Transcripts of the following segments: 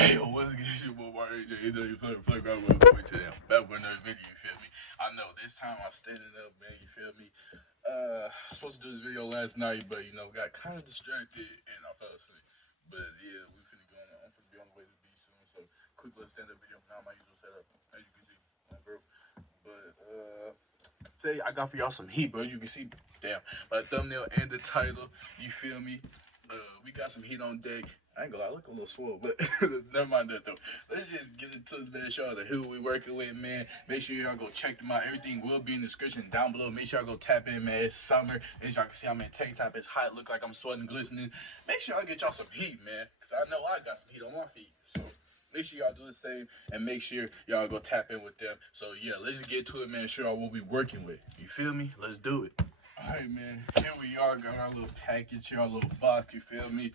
Hey, yo, what's good? It's your boy Mario AJ. You know you play around with me today. I'm back with another video, you feel me? I know, this time I'm standing up, man, you feel me? Supposed to do this video last night, but, you know, got kind of distracted and I fell asleep. But, yeah, we finna go on, I'm finna be on the way to the beach soon, so quick little stand-up video, not my usual setup, as you can see, bro. But, today I got for y'all some heat, bro, as you can see, damn, my thumbnail and the title, you feel me? We got some heat on deck. I ain't gonna lie, I look a little swole, but never mind that though. Let's just get into this, man. Show y'all who we working with, man. Make sure y'all go check them out. Everything will be in the description down below. Make sure y'all go tap in, man. It's summer. As y'all can see, I'm in tank top. It's hot. Look like I'm sweating, glistening. Make sure y'all get y'all some heat, man. Because I know I got some heat on my feet. So make sure y'all do the same. And make sure y'all go tap in with them. So, yeah, let's just get to it, man. Show y'all what we working with. You feel me? Let's do it. Alright, man, here we are, got our little package here, our little box, you feel me?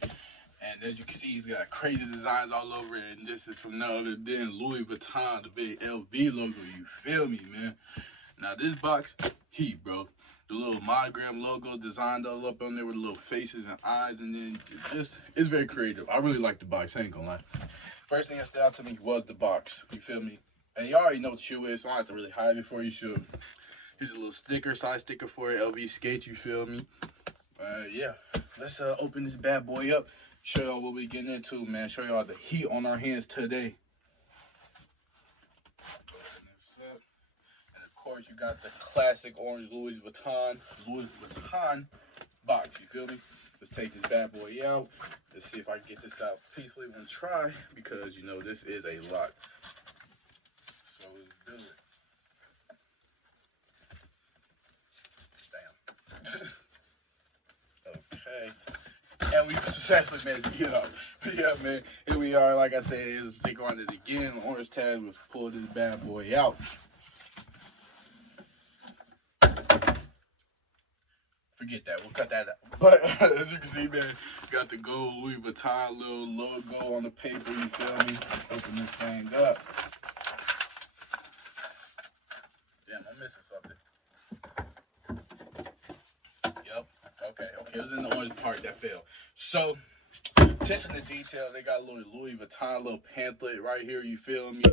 And as you can see, he's got crazy designs all over it, and this is from none other than Louis Vuitton, the big LV logo, you feel me, man? Now, this box, heat, bro. The little monogram logo designed all up on there with little faces and eyes, and then it's very creative. I really like the box, I ain't gonna lie. First thing that stood out to me was the box, you feel me? And you already know what the shoe is, so I don't have to really hide it for you, should. Here's a little sticker, side sticker for it, LV skate, you feel me? Yeah, let's open this bad boy up, show y'all what we getting into, man. Show y'all the heat on our hands today. Open this up. And of course, you got the classic orange Louis Vuitton box, you feel me? Let's take this bad boy out. Let's see if I can get this out peacefully. I'm gonna try, because, you know, this is a lot. So let's do it. Okay, and we successfully managed to get up. Yeah, man, here we are. Like I said, it's stick on it again. The orange tag was pull this bad boy out. Forget that, we'll cut that out. But as you can see, man, got the gold Louis Vuitton little logo on the paper, you feel me? Open this thing up. Damn, I'm missing something. Yep. Okay, it was in the orange part that fell. So, attention to detail, they got a little Louis Vuitton little pamphlet right here, you feel me?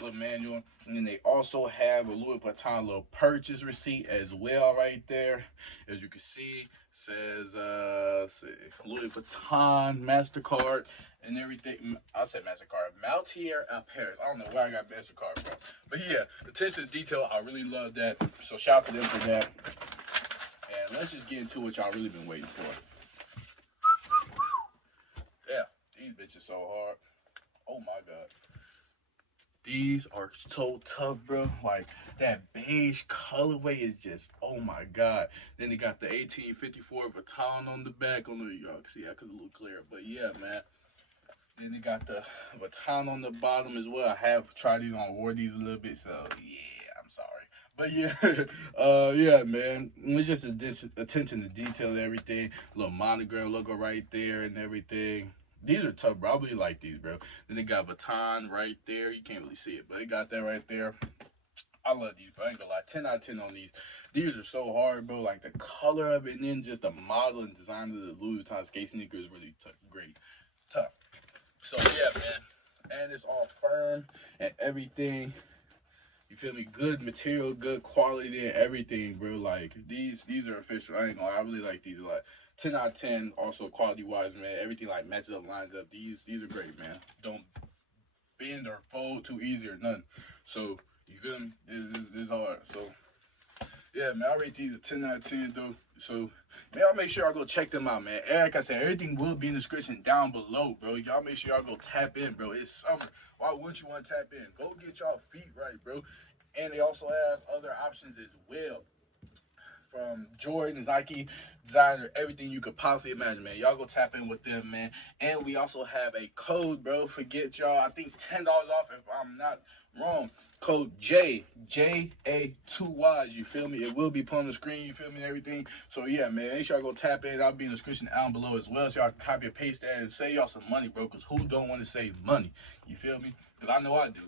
Little manual. And then they also have a Louis Vuitton little purchase receipt as well right there. As you can see, says Louis Vuitton, MasterCard, and everything. I said MasterCard, Maltier Paris. I don't know where I got MasterCard from. But yeah, attention to detail, I really love that. So shout out to them for that. And let's just get into what y'all really been waiting for. Yeah, these bitches so hard. Oh my god. These are so tough, bro. Like, that beige colorway is just, oh my god. Then they got the 1854 Vuitton on the back. On the, y'all can see that because it's a little clear. But yeah, man. Then they got the Vuitton on the bottom as well. I have tried these on, wore these a little bit, so yeah, I'm sorry. But yeah, yeah, man. It's just attention to detail and everything. Little monogram logo right there and everything. These are tough, bro. I really like these, bro. Then they got Vuitton right there. You can't really see it, but they got that right there. I love these, bro. I ain't gonna lie. 10 out of 10 on these. These are so hard, bro. Like, the color of it, and then just the model and design of the Louis Vuitton skate sneaker is really great. Tough. So, yeah, man. And it's all firm and everything. You feel me? Good material, good quality, and everything, bro. Like, these are official. I ain't gonna lie. I really like these a lot. 10 out of 10. Also, quality-wise, man. Everything, like, matches up, lines up. These are great, man. Don't bend or fold too easy or nothing. So, you feel me? It's hard. So, yeah, man. I rate these a 10 out of 10, though. So, man, y'all make sure y'all go check them out, man. Like I said, everything will be in the description down below, bro. Y'all make sure y'all go tap in, bro. It's summer. Why wouldn't you want to tap in? Go get y'all feet right, bro. And they also have other options as well. From Jordan, Nike, designer, everything you could possibly imagine, man. Y'all go tap in with them, man. And we also have a code, bro. Forget y'all. I think $10 off if I'm not wrong. Code J, J-A, 2 Y's, you feel me? It will be put on the screen, you feel me, and everything. So, yeah, man, make sure y'all go tap in. I'll be in the description down below as well, so y'all can copy and paste that and save y'all some money, bro, because who don't want to save money? You feel me? Because I know I do.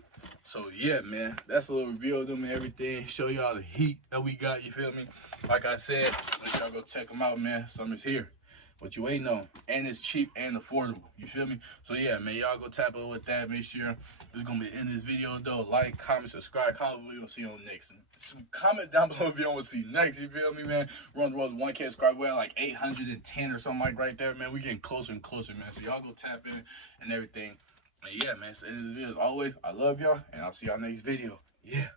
So, yeah, man, that's a little review of them and everything. Show y'all the heat that we got, you feel me? Like I said, make sure y'all go check them out, man. Summer's here. What you waiting on? And it's cheap and affordable. You feel me? So yeah, man, y'all go tap in with that. Make sure this is gonna be the end of this video though. Like, comment, subscribe, comment what you want to see on next. And comment down below if you want to see next. You feel me, man? We're on the road to 1K subscribers. We're at like 810 or something like right there, man. We getting closer and closer, man. So y'all go tap in and everything. And yeah, man. So as always, I love y'all, and I'll see y'all next video. Yeah.